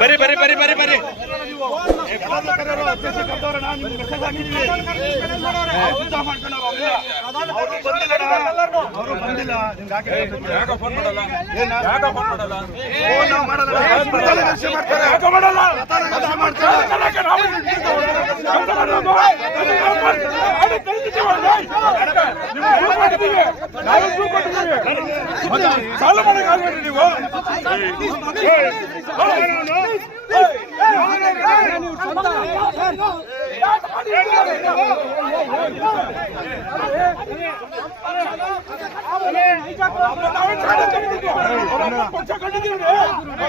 ಬರಿ ಬರಿ ಬರಿ ಬರಿ ಬರಿ. ಅವರು ಬಂದಿಲ್ಲ ನಿಮ್ಗೆ ಯಾಕೆ ಫೋನ್ ಮಾಡಲ್ಲ ಯಾಕೆ ಫೋನ್ ಮಾಡಲ್ಲ ಫೋನ್ ಮಾಡಲ್ಲ ಮಾತಾಡೋದು ಮಾಡ್ತಾರೆ ಯಾಕೆ ಮಾಡಲ್ಲ ಮಾತಾಡೋದು ಮಾಡ್ತಾರೆ ಸಾಲ ಮಾಡಕ್ ಆಗ್ಬೇಡಿ ನೀವು ಪಕ್ಷ ಕಂಡಿದ್ದೀವಿ ಬರೋ ನಮ್ಮನ್ನ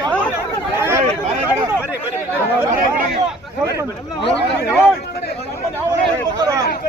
ಸರ್ ನಿಮ್ಮನ್ನ ಬಿಡಿ ಸರ್ ಸರ್ ಸರ್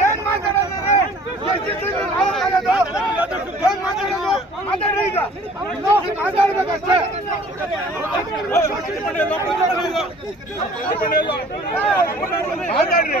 ಏನ್ ಮಾತಾಡೋದು ಏನ್ ಮಾತಾಡೋದು ಮಾತಾಡಿ ಈಗ ಮಾತಾಡ್ಬೇಕಷ್ಟೇ ಮಾತಾಡ್ರಿ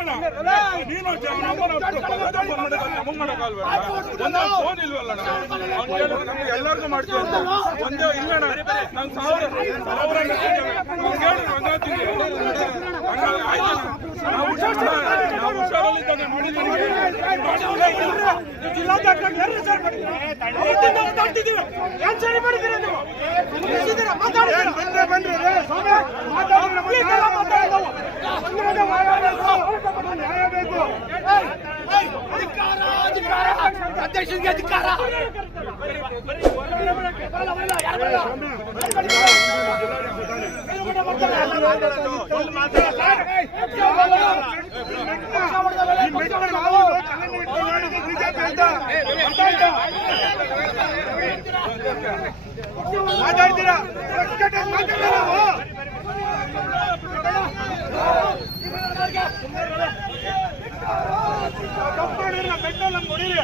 ನೀನು ಫೋನ್ ಇಲ್ವಲ್ಲ. ನಮ್ಗೆ ಎಲ್ಲರಿಗೂ ಮಾಡ್ತೀವಿ ಅಂತ. ಒಂದೇ ಇಲ್ಲ ನಾನು? ಸಾವಿರ ಸಾವಿರ ಮೆಸೇಜ್ ನಾವು ಹುಷಾರ್- ನಾವು ಹುಷಾರಲ್ಲಿದ್ದಾಗ ಮಾಡಿದ್ದೀವಿ. ಏನ್ ಬಂದ್ರೆ ಬಂದ್ರೆ ಅರ್ಥ ಅಧಿಕಾರ. ಮಾತಾಡ್ತೀರಾ? ಹೊಡೀರಿ, ಬೆಟ್ಟಲ್ಲಿ ನಮ್ಗೆ ಹೊಡೀರಿ.